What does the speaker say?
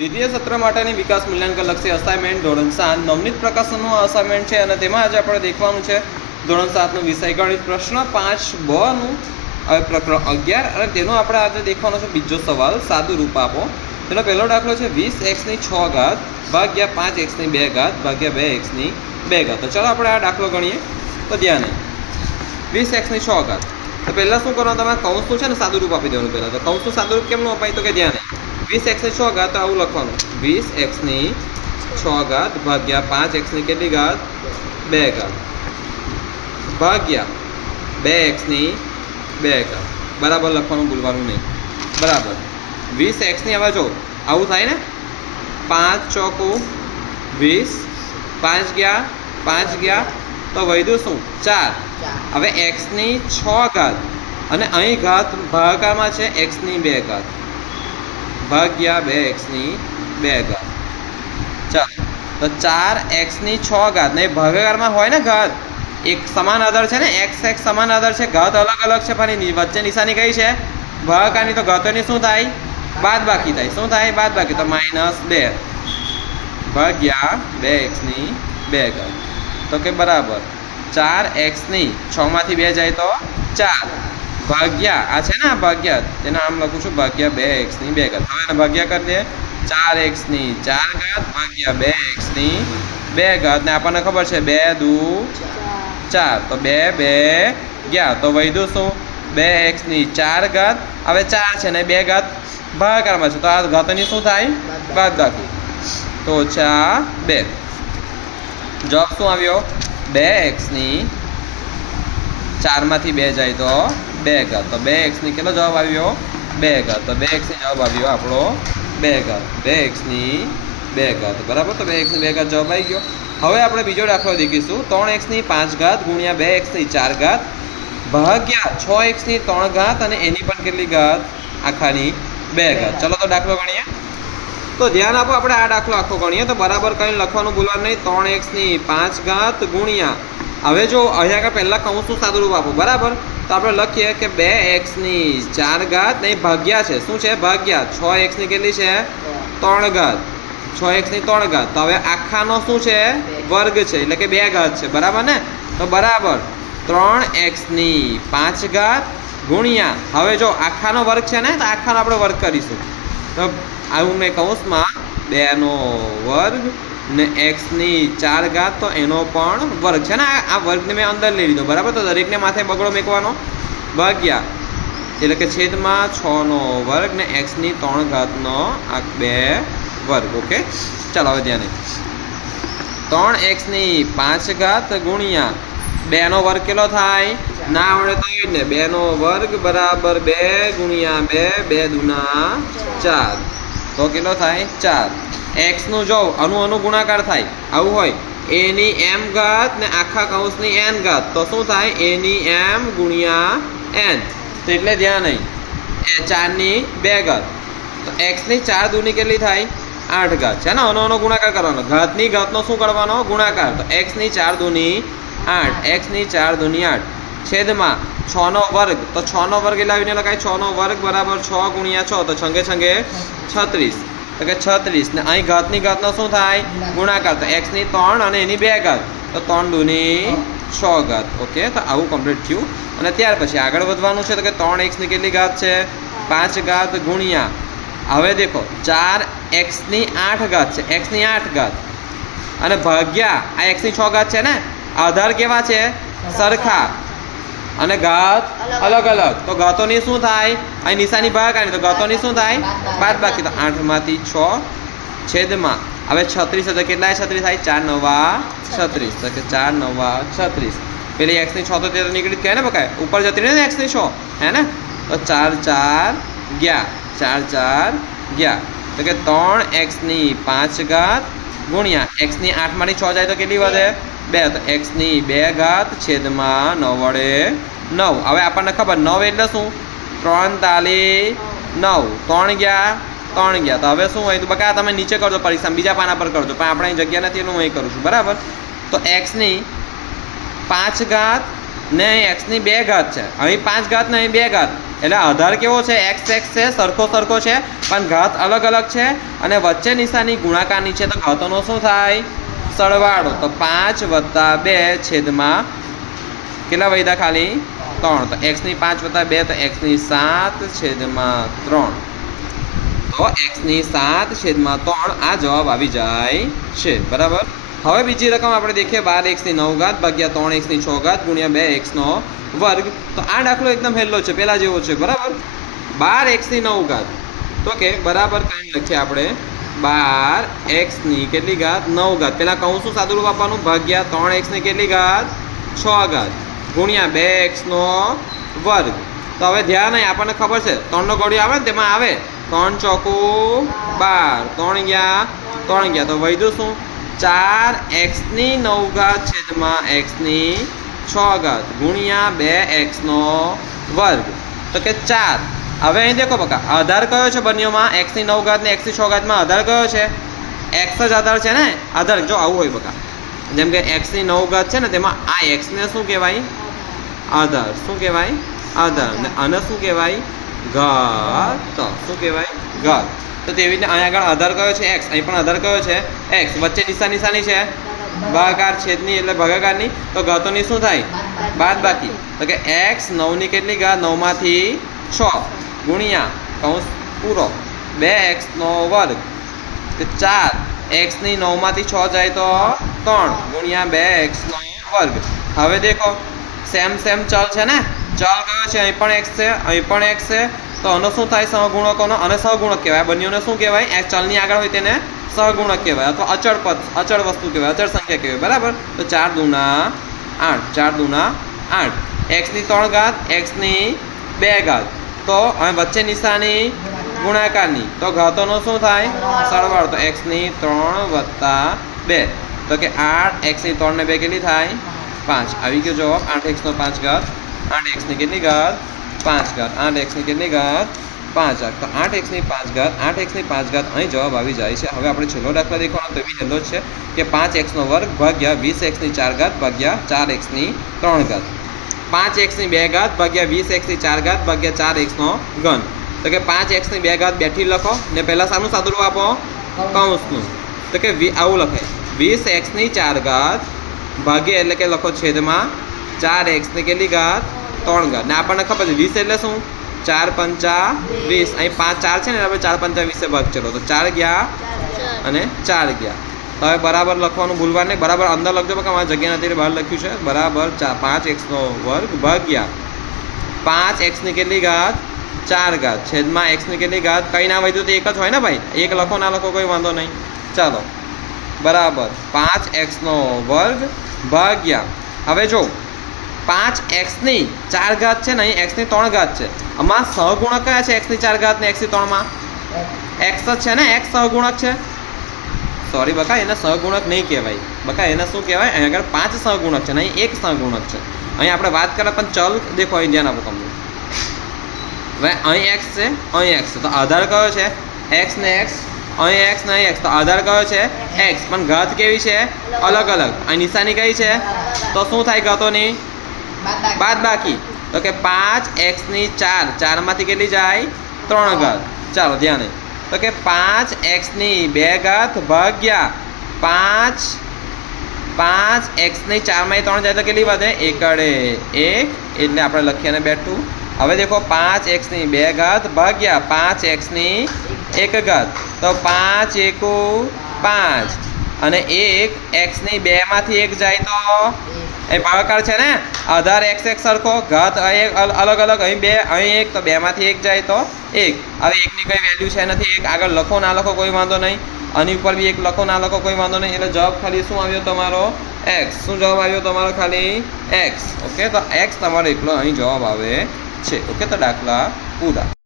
દ્વિતીય સત્ર માટેની વિકાસ મૂલ્યાંકન લક્ષી અસાઇનમેન્ટ ધોરણ સાત. નવનીત પ્રકાશનનું અસાઇનમેન્ટ છે અને તેમાં આજે આપણે દેખવાનું છે ધોરણ સાતનો વિષય ગણિત. પ્રશ્ન પાંચ બનું હવે પ્રકરણ અગિયાર અને તેનો આપણે આજે દેખવાનો છે બીજો સવાલ. સાદું રૂપ આપો. તેનો પહેલો દાખલો છે વીસ એક્સની છ ઘાત ભાગ્યા પાંચ એક્સની બે ઘાત ભાગ્યા બે એક્સની બે ઘાત. તો ચાલો આપણે આ દાખલો ગણીએ. તો ધ્યાન. વીસ એક્સની છ ઘાત. તો પહેલાં શું કરવાનું? તમે કૌંસનું છે ને સાદું રૂપ આપી દેવાનું પહેલાં. તો કૌંસનું સાદું રૂપ કેમનું અપાય? તો કે ધ્યાન. વીસ એક્સની છ ઘાત આવું લખવાનું. વીસ એક્સની છ ઘાત ભાગ્યા પાંચ એક્સની કેટલી ઘાત? બે ઘાત. ભાગ્યા બે એક્સની બે ઘાત. બરાબર લખવાનું ભૂલવાનું નહીં. બરાબર. વીસ એક્સની હવે જો આવું થાય ને? પાંચ ચોકું વીસ પાંચ ગયા પાંચ ગયા તો વધ્યું શું? ચાર. હવે એક્સની છ ઘાત. અને અહીં ઘાત ભાગામાં છે એક્સની બે ઘાત. ભાગ્યા બે એક્સની બે ઘાત. ચાલો, તો ચાર એક્સની છ ઘાત. નહીં ભાગાકારમાં હોય ને ઘાત? એક સમાન આધાર છે ને? એક્સ એક્સ સમાન આધાર છે. ઘાત અલગ અલગ છે, પણ વચ્ચે નિશાની કઈ છે? ભાગાકારની તો ઘાતોની શું થાય? બાદ બાકી થાય. શું થાય? બાદ બાકી. તો માઇનસ બે. ભાગ્યા બે એક્સની બે ઘાત. તો કે બરાબર. ચાર એક્સની છમાંથી બે જાય તો ચાર. ભાગ્યા, આ છે ને આ ભાગ્યા, તેના આમ લખું છું, ભાગ્યા બે એક્સની બે ઘાત. હવે ભાગ્યા કરી દે, ચાર એક્સની ચાર ઘાત, ભાગ્યા બે એક્સની બે ઘાત. ને આપણને ખબર છે, બે દુ ચાર. તો બે બે ગયા. તો વૈધુ શું? બે એક્સની ચાર ઘાત. હવે ચાર છે ને બે ઘાત ભાગાકારમાં છે. તો આ ઘાતની શું થાય? બાદ બાકી તો ચા બે. જવાબ શું આવ્યો? બે એક્સની ચારમાંથી બે જાય તો બે ઘાત તો બે એક્સની કેટલો જવાબ આવ્યો? બે ઘાત તો બે એક્સની જવાબ આવ્યો આપણો બે ઘાત બે એક્સની બે ઘાત બરાબર? તો બે એક્સની બે ઘાત જવાબ આવી ગયો. હવે આપણે બીજો દાખલો દેખીશું. ત્રણ એક્સની પાંચ ઘાત ગુણ્યા બે એક્સની ચાર ઘાત ભાગ્યા છ એક્સની ત્રણ ઘાત અને એની પણ કેટલી ઘાત? આખાની બે ઘાત. ચલો તો દાખલો ગણીએ. તો ધ્યાન આપો આપણે આ દાખલો આખો ગણીએ. તો બરાબર કંઈ લખવાનું ભૂલવાનું નહીં. ત્રણ એક્સની પાંચ ઘાત ગુણ્યા. હવે જો અહીંયા આગળ પહેલાં કહું છું રૂપ આપો. બરાબર? તો આપણે લખીએ કે બે એક્સની ચાર ઘાત નહીં ભાગ્યા છે. શું છે? ભાગ્યા. છ એક્સની કેટલી છે? ત્રણ ઘાત. છ એક્સની ત્રણ ઘાત. તો હવે આખાનો શું છે? વર્ગ છે. એટલે કે બે ઘાત છે. બરાબર ને? તો બરાબર. ત્રણ એક્સની પાંચ ઘાત ગુણ્યા. હવે જો આખાનો વર્ગ છે ને, તો આખાનો આપણે વર્ગ કરીશું. તો આવું મેં કૌંસમાં બેનો વર્ગ ને એક્સની ચાર ઘાત તો એનો પણ વર્ગ છે ને? આ વર્ગને મેં અંદર લઈ લીધો. બરાબર? તો દરેકને માથે બગડો મેકવાનો. ભાગ્યા. એટલે કે છેદમાં છનો વર્ગ ને એક્સની ત્રણ ઘાતનો આ બે વર્ગ. ઓકે? ચાલો, હવે ધ્યાન. ત્રણ એક્સની પાંચ ઘાત ગુણ્યા બેનો વર્ગ કેટલો થાય? ના આવડે તો એ ને. બેનો વર્ગ બરાબર બે ગુણ્યા બે બે દુના ચાર. તો કેટલો થાય? ચાર. એક્સનું જો અનુ અનુ ગુણાકાર થાય. આવું હોય. એની એમ ઘાત ને આખા કૌંસની એન ઘાત. તો શું થાય? એની એમ ગુણ્યા એન તો એટલે ધ્યાન નહીં એ ચારની બે ઘાત. તો એક્સની ચાર દુની કેટલી થાય? આઠ ઘાત. છે ને? અનો અનો ગુણાકાર કરવાનો. ઘાતની ઘાતનો શું કરવાનો? ગુણાકાર. તો એક્સની ચાર દુની આઠ. એક્સની ચાર દૂની આઠ. છેદમાં છનો વર્ગ. તો છનો વર્ગ એટલે આવીને લખાય છનો વર્ગ બરાબર છ ગુણ્યા છ. તો છંગે છંગે છત્રીસ. તો કે છત્રીસ ને અહીં ઘાતની ઘાતનો શું થાય? ગુણાકાર તો એક્સની ત્રણ અને એની બે ઘાત. તો ત્રણ દૂની છ ઘાત. ઓકે તો આવું કમ્પ્લીટ થયું. અને ત્યાર પછી આગળ વધવાનું છે તો કે ત્રણ એક્સની કેટલી ઘાત છે? પાંચ ઘાત ગુણ્યા. હવે દેખો ચાર એક્સની આઠ ઘાત છે. એક્સની આઠ ઘાત. અને ભાગ્યા આ એક્સની છ ઘાત છે ને? આધાર કેવા છે? સરખા. અને ઘાત અલગ. અલગ તો ઘાતોની શું થાય? અહીં નિશાની ભાગાની તો ઘાતોની શું થાય? બાદ બાકી. તો આઠમાંથી છ છેદમાં. હવે છત્રીસ હજાર કેટલા છત્રીસ થાય? ચાર નવા છત્રીસ. તો કે ચાર નવા છત્રીસ. પેલી એક્સની છ તો તે નીકળી ગયા ને બકાય ઉપર જતી રહી ને એક્સની છ. હે ને? તો ચાર ચાર ગયા. ચાર ચાર ગયા. તો કે ત્રણ એક્સની પાંચ ઘાત ગુણ્યા. એક્સની આઠમાંથી છ જાય તો કેટલી વધે? બે. તો એક્સની બે ઘાત છેદમાં નવ વડે નવ. હવે આપણને ખબર, નવ એટલે શું? ત્રણ તાલી નવ. ત્રણ ગયા ત્રણ ગયા. તો હવે શું હોય? તો બકા તમે નીચે કરજો પરીક્ષા બીજા પાના પર કરજો. પણ આપણે અહીં જગ્યા નથી એનું હું અહીં કરું છું. બરાબર? તો એક્સની પાંચ ઘાત ને એક્સની બે ઘાત છે. અહીં પાંચ ઘાત ને અહીં બે ઘાત. એટલે આધાર કેવો છે? એક્સ એક્સ છે, સરખો સરખો છે. પણ ઘાત અલગ અલગ છે. અને વચ્ચે નિશાની ગુણાકારની છે. તો ઘાતોનો શું થાય? સરવાળો. તો પાંચ વત્તા બે છેદમાં કેટલા વૈદા ખાલી? ત્રણ, તો એક્સની પાંચ વત્તા બે, તો એક્સની સાત છેદમાં ત્રણ. તો એક્સની સાત છેદમાં ત્રણ, આ જવાબ આવી જાય છે, બરાબર? હવે બીજી રકમ આપણે દેખીએ, બાર એક્સની નવ ઘાત ભાગ્યા ત્રણ એક્સની છ ઘાત ગુણ્યા બે એક્સનો વર્ગ. તો આ દાખલો એકદમ હેલ્લો છે પહેલાં જેવો છે, બરાબર? બાર એક્સની નવ ઘાત. તો કે બરાબર કાંઈ લખીએ આપણે. બાર એક્સની કેટલી ઘાત? નવ ઘાત. પહેલાં કહું શું સાદુરૂપ આપવાનું, ભાગ્યા ત્રણ એક્સની કેટલી ઘાત? છ ઘાત. ગુણ્યા બે એક્સનો વર્ગ. તો હવે ધ્યાન નહીં આપણને ખબર છે, ત્રણનો ગોળીઓ આવે ને તેમાં આવે ત્રણ ચોકું બાર. ત્રણ ગયા ત્રણ ગયા. તો વધ્યું શું? ચાર એક્સની નવ ઘાત છેદમાં એક્સની છ ઘાત. ગુણ્યા બે એક્સનો વર્ગ. તો કે ચાર. હવે અહીં દેખો બકા, આધાર કયો છે બંનેમાં? એક્સની નવ ઘાત ને એક્સની છ ઘાતમાં આધાર કયો છે? એક્સ જ આધાર છે ને? આધાર. જો આવું હોય બકા. જેમ કે એક્સની નવ ઘાત છે ને, તેમાં આ એક્સને શું કહેવાય? આધાર. શું કહેવાય? આધાર. ને આને શું કહેવાય? ઘાત. શું કહેવાય? ઘાત. તો તેવી રીતે અહીંયા આગળ આધાર કયો છે? એક્સ. અહીં પણ આધાર કયો છે? એક્સ. વચ્ચે નિશાન નિશાની છે? ભાગાકાર છેદની એટલે ભાગાકારની. તો ઘાતોની શું થાય? બાદ બાકી તો કે એક્સ નવની કેટલી ઘાત નવમાંથી છ. ગુણ્યા કૌંસ પૂરો. બે એક્સનો વર્ગ. કે ચાર. એક્સની નવમાંથી છ જાય તો ત્રણ. ગુણ્યા બે એક્સનો વર્ગ. હવે દેખો. સેમ સેમ ચલ છે ને? ચલ કયો છે? અહીં પણ એક્સ છે, અહીં પણ એક્સ છે. તો આનો શું થાય? સહગુણકોનો અને સહગુણક કહેવાય. બંનેઓને શું કહેવાય? ચલની આગળ હોય તેને સહગુણક કહેવાય. અથવા અચળ પદ, અચળ વસ્તુ કહેવાય. અચળ સંખ્યા કહેવાય. બરાબર? તો ચાર દુના આઠ. ચાર દુના આઠ. એક્સની ત્રણ ઘાત એક્સની બે ઘાત. તો અહીં વચ્ચે નિશાની ગુણાકારની. તો ઘાતોનો શું થાય? સરવાળો. તો એક્સની ત્રણ વત્તા બે. તો કે આઠ એક્સની ત્રણ ને બે કેટલી થાય? પાંચ આવી ગયો જવાબ આઠ એક્સનો પાંચ ઘાત આઠ એક્સની કેટલી ઘાત પાંચ ઘાત આઠ એક્સની કેટલી ઘાત પાંચ ઘાત તો આઠ એક્સની પાંચ ઘાત આઠ એક્સની પાંચ ઘાત અહીં જવાબ આવી જાય છે હવે આપણે છેલ્લો દાખલા દેખવાનો તો એવી છેલ્લો છે કે પાંચ એક્સનો વર્ગ ભાગ્યા વીસ એક્સની ચાર ઘાત ભાગ્યા ચાર એક્સની ત્રણ ઘાત પાંચ એક્સની બે ઘાત ભાગ્યા વીસ એક્સની ચાર ઘાત ભાગ્યા ચાર એક્સનો ઘન તો કે પાંચ એક્સની બે ઘાત બેઠી લખો ને પહેલાં સાનું સાદુરૂપ આપો કૌંસનું તો કે આવું લખાય વીસ એક્સની ચાર ઘાત ભાગ્ય એટલે કે લખો છેદમાં ચાર એક્સની કેટલી ઘાત? ત્રણ ઘાત. ને આપણને ખબર છે, વીસ એટલે શું? ચાર પંચા વીસ. અહીં પાંચ, ચાર છે ને આપણે ચાર પંચા વીસે ભાગ ચલો તો ચાર ગયા અને ચાર ગયા. હવે બરાબર લખવાનું ભૂલવા નહીં. બરાબર અંદર લખજો કે મારા જગ્યા નથી બહાર લખ્યું છે. બરાબર ચાર, પાંચ એક્સનો વર્ગ ભાગ્યા. પાંચ એક્સની કેટલી ઘાત? ચાર ઘાત. છેદમાં એક્સની કેટલી ઘાત? કંઈ ના વધ્યું તો એક જ હોય ને ભાઈ? એક લખો, ના લખો કોઈ વાંધો નહીં. ચાલો. બરાબર. પાંચ એક્સનો વર્ગ ભાગ્યા. હવે જો, પાંચ એક્સની ચાર ઘાત છે ને અહીં એક્સની ત્રણ ઘાત છે. આમાં સહગુણક કયા છે એક્સની ચાર ઘાત ને એક્સની ત્રણમાં? એક્સ જ છે ને? એક્સ સહગુણક છે? સોરી બકા, એને સહગુણક નહીં કહેવાય. બકા, એને શું કહેવાય? અહીં આગળ પાંચ સહગુણક છે ને અહીં એક સહગુણક છે. અહીં આપણે વાત કરીએ પણ ચલ દેખો, અહીં ધ્યાન આપો તમને. હવે અહીં એક્સ છે, અહીં એક્સ છે. તો આધાર કયો છે? એક્સ ને એક્સ અહીં એક્સ ને અહીં એક્સ તો આધાર કયો છે? એક્સ પણ ઘાત કેવી છે? અલગ અલગ. અહીં નિશાની કઈ છે? તો શું થાય ઘાતોની? બાદ બાકી તો કે પાંચ એક્સની ચાર. ચારમાંથી કેટલી જાય? ત્રણ ઘાત. ચાલો ધ્યાન. તો કે પાંચ એક્સની બે ઘાત ભાગ્યા પાંચ. પાંચ એક્સની ચારમાંથી ત્રણ જાય તો કેટલી વધે? એકડે એક. એટલે આપણે લખીએ ને બેઠું. હવે દેખો પાંચ એક્સની બે ઘાત ભાગ્યા પાંચ એક્સની એક ઘાત. તો પાંચ એકુ પાંચ. અને એક એક્સની બેમાંથી એક જાય તો? એ ભાગાકાર છે ને? આધાર એક્સ એક સરખો, ઘાત અહીં અલગ અલગ, અહીં બે, અહીં એક, તો બેમાંથી એક જાય તો? એક. હવે એકની કંઈ વેલ્યુ છે નથી, એક આગળ લખો ના લખો કોઈ વાંધો નહીં. આની ઉપર બી એક લખો ના લખો કોઈ વાંધો નહીં, એટલે જવાબ ખાલી શું આવ્યો તમારો? એક્સ. શું જવાબ આવ્યો તમારો ખાલી? એક્સ. ઓકે, તો એક્સ તમારો એકલો અહીં જવાબ આવે છે. ઓકે, તો દાખલા પૂરા